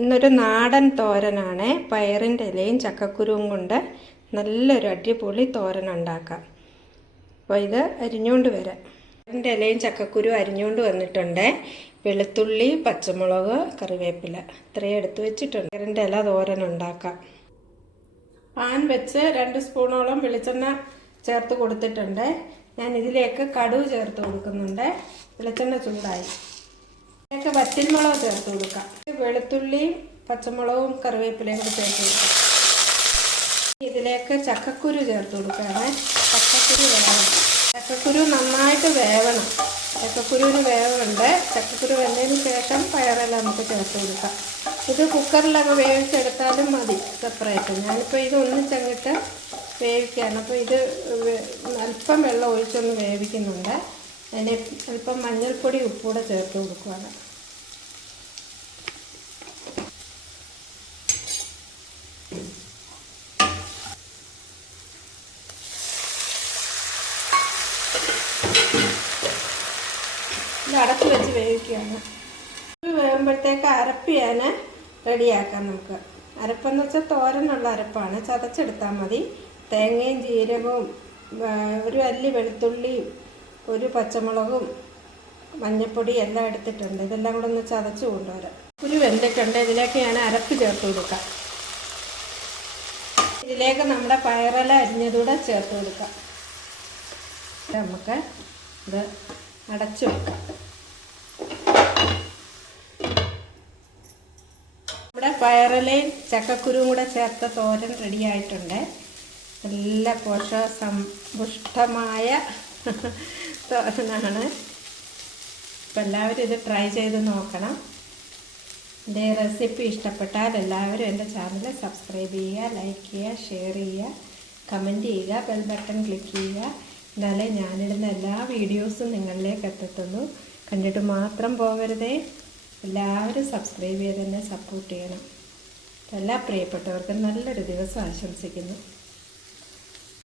ഇന്നൊരു നാടൻ തോരനാണ്. പയറിന്റെ ഇലയും ചക്കക്കുരുവും കൊണ്ട് നല്ലൊരു അടിപൊളി തോരൻ ഉണ്ടാക്കാം. അപ്പോൾ ഇത് അരിഞ്ഞുകൊണ്ട് വരാം. പയറിന്റെ ഇലയും ചക്കക്കുരു അരിഞ്ഞുകൊണ്ട് വന്നിട്ടുണ്ട്. വെളുത്തുള്ളി പച്ചമുളക് കറിവേപ്പില. ഇത്രയും എടുത്ത് വെച്ചിട്ടുണ്ട്. പയറിന്റെ ഇല തോരൻ ഉണ്ടാക്കാം. പാൻ വെച്ച് രണ്ട് സ്പൂണോളം വെളിച്ചെണ്ണ ചേർത്ത് കൊടുത്തിട്ടുണ്ട്. ഞാൻ ഇതിലേക്ക് കടുവ് ചേർത്ത് കൊടുക്കുന്നുണ്ട്. വെളിച്ചെണ്ണ ചൂടായി. ഇതിലേക്ക് വറ്റൽമുളക് ചേർത്ത് കൊടുക്കാം. വെളുത്തുള്ളിയും പച്ചമുളകും കറിവേപ്പിലയും കൂടി ചേർത്ത് കൊടുക്കാം. ഇതിലേക്ക് ചക്കക്കുരു ചേർത്ത് കൊടുക്കുകയാണ്. ചക്കക്കുരു വേവണം ചക്കക്കുരു നന്നായിട്ട് വേവണം. ചക്കക്കുരുവിന് വേവുണ്ട്. ചക്കക്കുരു വെന്തതിന് ശേഷം പയറെല്ലാം നമുക്ക് ചേർത്ത് കൊടുക്കാം. ഇത് കുക്കറിലൊക്കെ വേവിച്ചെടുത്താലും മതി സെപ്പറേറ്റ് ഞാനിപ്പോൾ ഇത് ഒന്നിച്ചങ്ങിട്ട് വേവിക്കുകയാണ്. അപ്പോൾ ഇത് അല്പം വെള്ളം ഒഴിച്ചൊന്ന് വേവിക്കുന്നുണ്ട്. അതിന് അല്പം മഞ്ഞൾപ്പൊടി ഉപ്പൂടെ ചേർത്ത് കൊടുക്കുകയാണ്. ഇത് അടച്ചു വെച്ച് വേവിക്കുകയാണ്. ഇത് വേകുമ്പോഴത്തേക്ക് അരപ്പ് ഞാൻ റെഡിയാക്കാം നമുക്ക്. അരപ്പെന്ന് വെച്ചാൽ തോരനുള്ള അരപ്പാണ്. ചതച്ചെടുത്താൽ മതി. തേങ്ങയും ജീരകവും ഒരു അല്ലി വെളുത്തുള്ളിയും ഒരു പച്ചമുളകും മഞ്ഞൾപ്പൊടി എല്ലാം എടുത്തിട്ടുണ്ട്. ഇതെല്ലാം കൂടെ ഒന്ന് ചതച്ച് കൊണ്ടുവരാം. ഒരു വെന്തിട്ടുണ്ട് ഇതിലേക്ക് ഞാൻ അരപ്പ് ചേർത്ത് കൊടുക്കാം. ഇതിലേക്ക് നമ്മുടെ പയറല അരിഞ്ഞതൂടെ ചേർത്ത് കൊടുക്കാം. നമുക്ക് ഇത് അടച്ചു വെക്കാം. നമ്മുടെ പയറലയും ചക്കക്കുരുവും കൂടെ ചേർത്ത തോരൻ റെഡി ആയിട്ടുണ്ട്. നല്ല പോഷകസമ്പുഷ്ടമായ തോരനാണ്. ഇപ്പം എല്ലാവരും ഇത് ട്രൈ ചെയ്ത് നോക്കണം. എന്റെ റെസിപ്പി ഇഷ്ടപ്പെട്ടാൽ എല്ലാവരും എന്റെ ചാനൽ സബ്സ്ക്രൈബ് ചെയ്യുക ലൈക്ക് ചെയ്യുക ഷെയർ ചെയ്യുക കമന്റ് ചെയ്യുക ബെൽ ബട്ടൺ ക്ലിക്ക് ചെയ്യുക. എന്നാലേ ഞാനിടുന്ന എല്ലാ വീഡിയോസും നിങ്ങളിലേക്ക് എത്തത്തുള്ളൂ കണ്ടിട്ട് മാത്രം പോകരുതേ എല്ലാവരും സബ്സ്ക്രൈബ് ചെയ്ത് തന്നെ സപ്പോർട്ട് ചെയ്യണം. എല്ലാ പ്രിയപ്പെട്ടവർക്കും നല്ലൊരു ദിവസം ആശംസിക്കുന്നു.